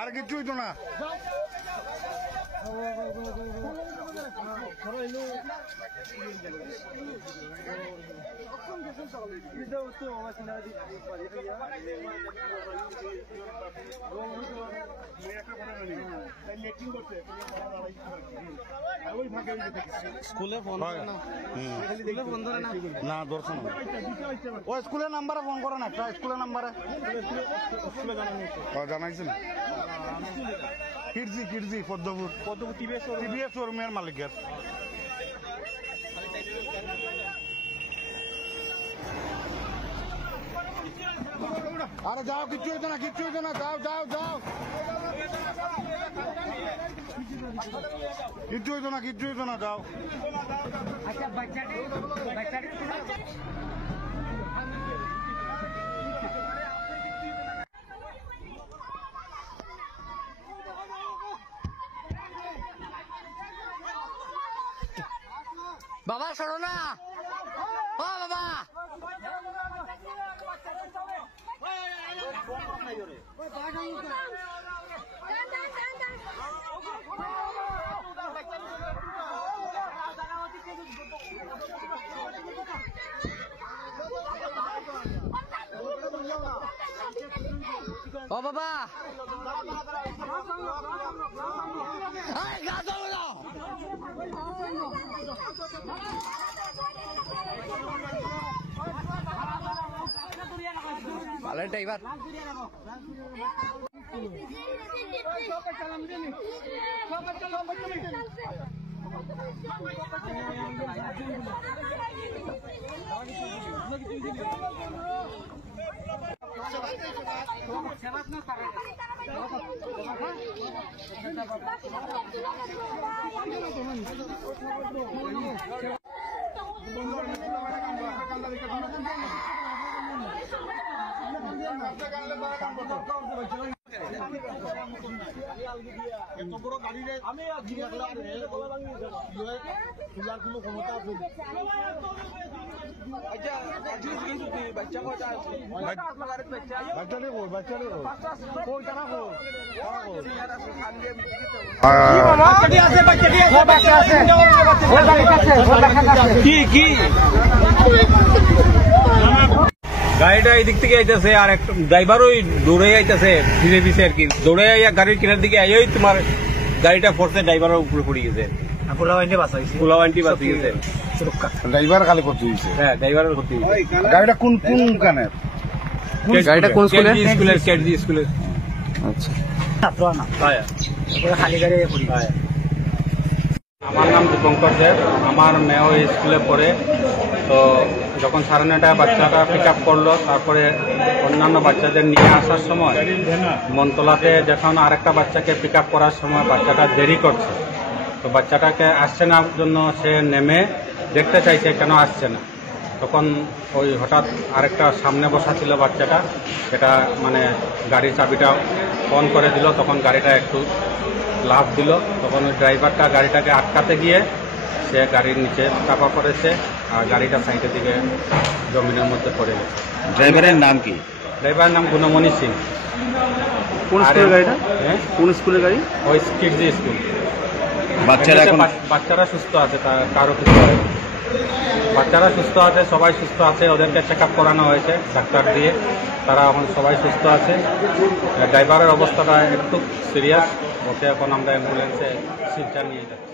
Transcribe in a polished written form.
আর কিছু হইতো না। না দর্শন ও স্কুলের নাম্বারে ফোন করে না, একটা স্কুলের নাম্বারে জানাইছেন। কিডজি কিডজি পদ্মপুর টিভিএস শোরুমের মালিকের। আরে যাও, কিচ্ছু হইতো না, কিচ্ছু হইতো না, যাও যাও যাও, কিচ্ছু হইতো না, কিচ্ছু হইতো না, যাও। আচ্ছা বাচ্চাটি বাবা শোনো না, ও বাবা ও বাবা ভালো ড্রাইভার। গাড়িটা এই দিক থেকে আইতেছে আর একটা ড্রাইভার ওই দৌড়ে আইতেছে ধীরে ধীরে আর কি, দৌড়ে আইয়া গাড়ির কিনার দিকে আইয়াই তোমার গাড়িটা ফোর্সে ড্রাইভারের উপরে পড়ে গেছে। পোলাওয়ান্টি বাঁচি গেছে। ড্রাইভার খালি করতে দিয়েছে। হ্যাঁ ড্রাইভারের ক্ষতি হয়েছে। গাড়িটা কোন কোন কানের? গাড়িটা কোন স্কুলের? স্কুলের কেডজি স্কুলের। আচ্ছা খালি গাড়ি আমার নাম দীপঙ্কর দেব, আমার মেয়ে ওই স্কুলে পড়ে। তো যখন 9:30 বাচ্চাটা পিক আপ করলো, তারপরে অন্যান্য বাচ্চাদের নিয়ে আসার সময় মনতলাতে যখন আরেকটা বাচ্চাকে পিক আপ করার সময় বাচ্চাটা দেরি করছে, তো বাচ্চাটাকে আসছে না জন্য সে নেমে দেখতে চাইছে কেন আসছে না। তখন ওই হঠাৎ আরেকটা সামনে বসা ছিল বাচ্চাটা, সেটা মানে গাড়ির চাবিটা অন করে দিল, তখন গাড়িটা একটু লাফ দিল। তখন ওই ড্রাইভারটা গাড়িটাকে আটকাতে গিয়ে সে গাড়ির নিচে চাপা পড়েছে আর গাড়িটা সাইডের দিকে জমিনের মধ্যে পড়ে গেছে। ড্রাইভারের নাম কি? ড্রাইভারের নাম গুণমণি সিং। কোন স্কুলের গাড়িটা? হ্যাঁ কোন স্কুলের গাড়ি? ওই কিডজি স্কুল। বাচ্চারা সুস্থ আছে, কারো কিছু হয়নি। বাচ্চারা সুস্থ আছে, সবাই সুস্থ আছে, ওদেরকে চেক আপ করানো হয়েছে ডাক্তার দিয়ে, তারা এখন সবাই সুস্থ আছে। ড্রাইভারের অবস্থাটা একটু সিরিয়াস, ওকে এখন আমরা অ্যাম্বুলেন্সে শিলচর নিয়ে যাচ্ছি।